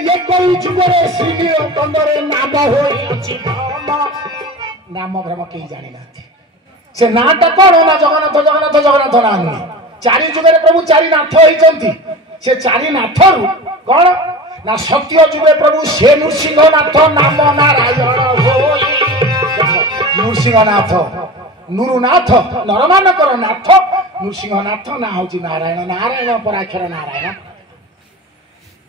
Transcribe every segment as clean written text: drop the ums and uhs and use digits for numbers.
ये कोई जुगरे श्री कंदरे नाम होई अछि भ्रम नाम भ्रम के जानि नाथि से नाटा कोन ना जगन्नाथ जगन्नाथ जगन्नाथ ना नुहे चारि जुगरे प्रभु चारि नाथ होइचंती से चारि नाथ कोन ना सत्य जुगे प्रभु से नृसिंहनाथ नाम नारायण होई नृसिंहनाथ नुरुनाथ नरमानकर नाथ नृसिंहनाथ ना होची नारायण नारायण पराक्षर नारायण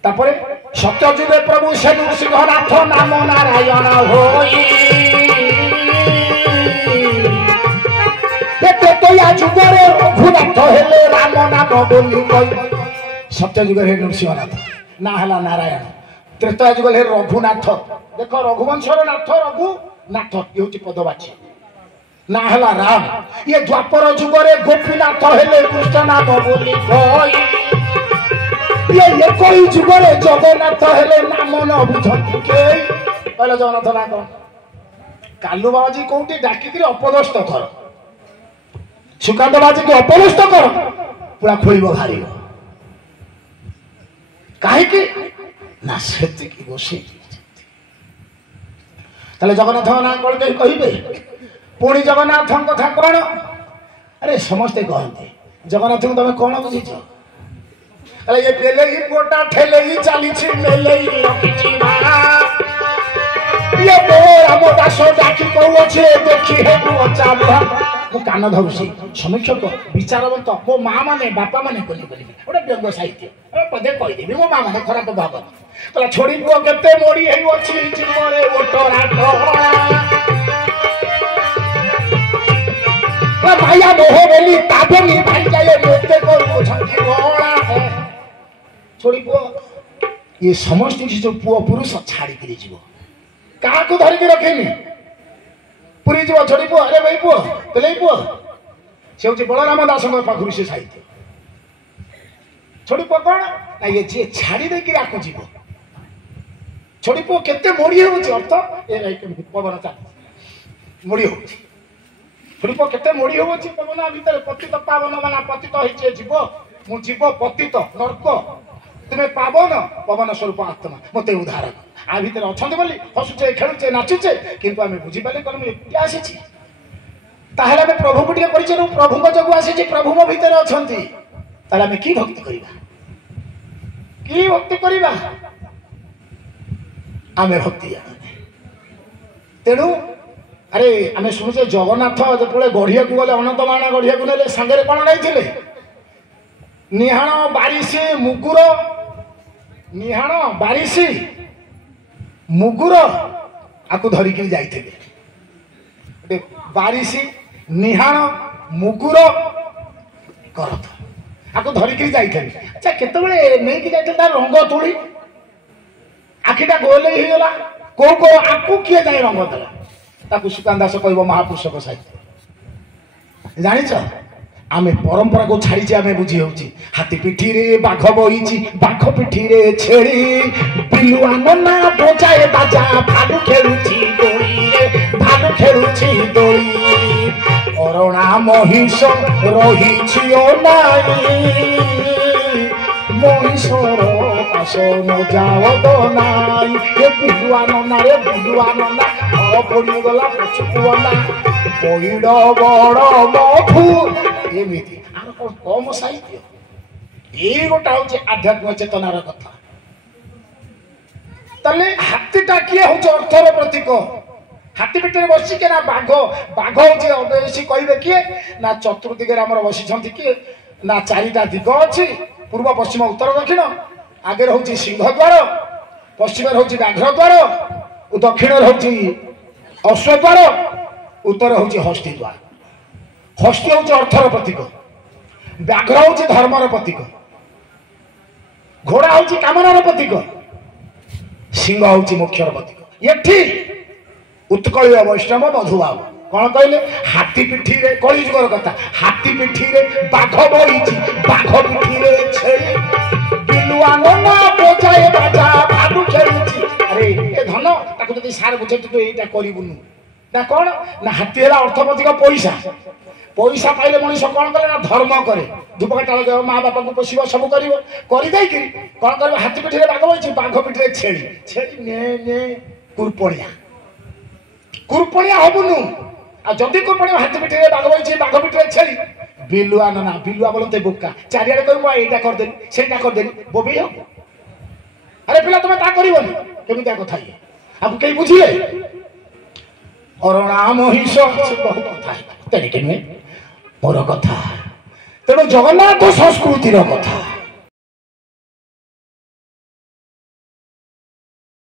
तापरे सत्य जुगे प्रभु से नृसिंहनाथ नाम नारायण होई तेतया जुगरे रघुनाथ हेले राम नाम बोली कई सत्य जुगे नृसिंहनाथ ना हला नारायण त्रेता जुगे हे रघुनाथ देखो रघुवंशर नाथ रघुनाथ ये होची पदवाची ना हला राम ये द्वापर जुगरे गोपीनाथ हेले कृष्ण नाम बोली कई ये कोई जुगरे जगन्नाथ हेले नाम न बुझंती के कहले जगन्नाथ ना कौन कालू बाबाजी कोउटी डाकी अपदस्थ कर सुकांत बाबाजी को अपदस्थ कर पूरा खोइब भारी कहीं ना से बसई ताले जगन्नाथ ना कौन कहे पुणी जगन्नाथ कथा कौन अरे समस्ते कहते जगन्नाथ को तुम कौन बुझीच ये पेले ही गोटा ठेले ही चली मेले ही ये राम दास डाकी कौचे देखी हे अच्छा मु कान धरुसी समीक्षक विचारवंत मो माँ माने बापा माने बोली गोटे व्यंग साहित्य पदे कहीदेवी मो माँ माने खराब भाव कहला छोड़ी पुओ केते मोड़ी हे अछि जीवरे ओटरा टोला भाइया मोह बोली ताबेनी भाई जाए मोते को बुझंती बोला छोड़ी पुओ ये समस्त जो पुओ पुरुष छाड़ी के जीव क्या धरिक रखेनि पुरी जीव छोड़ी पुओ अरे भाई पुओ तेल पुओ से हूँ बलराम दास पाखु से साहित्य छोड़ी पुओ कौन ना ये जी छाड़ी देकी आकु जीव छोड़ी पुओ केते मोड़ी होउची अर्थ ए पवन चल मोड़ी होउची छोड़ी पुओ केते मोड़ी होउची पवन भीतर पतित पावन माना पतित होइचे जीव मु जीव पतित नरक तुम्हें पावन पवन स्वरूप आत्मा मत उदाहरण आ भीतर अच्छा बोली हसुचे खेलुचे नाचुचे किंतु आम बुझीपारे कौन मुझे आसी ताहले प्रभु को टे परिचय प्रभु जगू आसी प्रभु मो भीतर अच्छा ताहले कि भक्ति करवा आम भक्ति तेणु अरे आम शुणुचे जगन्नाथ जो गढ़िया को गले अनंत माणा गढ़िया को ने सांगे कौन नहीं निहाण बारिशी मुगुर निहाण बारिशी मुगुर आकु धरिक जाइए बारिशी निहाण मुगुर करत आकु धरिक जाइए अच्छा केतबेले नहीं जाइए रंग तुली आखिटा गोल ही गला को आकु किए जाए रंग देला ताकू सुकांत दास कहब महापुरुष को साहित्य जानिछ आमे परंपरा को छाड़ी आमे बुझी होची हाथी पिठी रे बाघ बहिची बाघ पिठी रे छेड़ी बिलुआ नन्ना बजाए बाजा भालू खेलुची दोली रे भालू खेलुची दोली अरणा महिष रहिछि ओ नाई महिषर पास न जाओ तो नाई ए बिलुआ नन्ना घर पड़ी गला पछुआ पैड़ बड़ मधु एमती आर कौन कम साहित्य ये गोटा हूँ आध्यात्मिक चेतनार कथा ताले हाथीटा किए हूँ अर्थर प्रतीक हाथी पेटे बसिके ना बाघ बाघ हूँ अवेशी कहे किए ना चतुर्दिगे आम बसी किए ना चारिटा दिग अच्छी पूर्व पश्चिम उत्तर दक्षिण आगे हूँ सिंह द्वार पश्चिम हूँ व्याघ्र द्वार दक्षिण हूँ अश्वद्वार उत्तर हूँ हस्ती द्वार हस्ती हूँ अर्थर प्रतीक व्याघ्र हूँ धर्मर प्रतीक घोड़ा हूँ कामनार प्रतीक सिंह हूँ मोक्षर प्रतीक ये उत्कलीय वैष्णव मधुबाबू कौन कहले हाथी पिठी रे कलिजुगर कथा हाथी पिठी रे बाघ बहिची बाघ पिठी रे छेड़ी बिलुआ नन्ना बजाए बाजा भालू खेलुची अरे ए धन ताको जदी सार बुझे तू एटा करिबुनु ना कौन ना हाथी है अर्थपतिक पैसा पैसा पाइले मनीष कौन करे ना धर्म करे धूपकाटा लगे माँ बापा को पोषिब सब कर कौन कर हाथी पिठी बाघ बही बाघ पिठी छेली छेली ने ने कुरपणिया कुरपणिया हबुनु आ जदि कुरपणिया हाथी पिठी बाघ बही बाघ पिठी छेली बिलुआ ना बिलुआ बोलते बोका चारिआडे कह एटा करदेली सेटा करदेली बोबी हम अरे पिला तुम ता करबनी केमितिया कथा ये आप कई बुझिले अरणा महिष बहुत कथा तेणिक नुहे मोर कथा तेणु जगन्नाथ संस्कृतिर कथा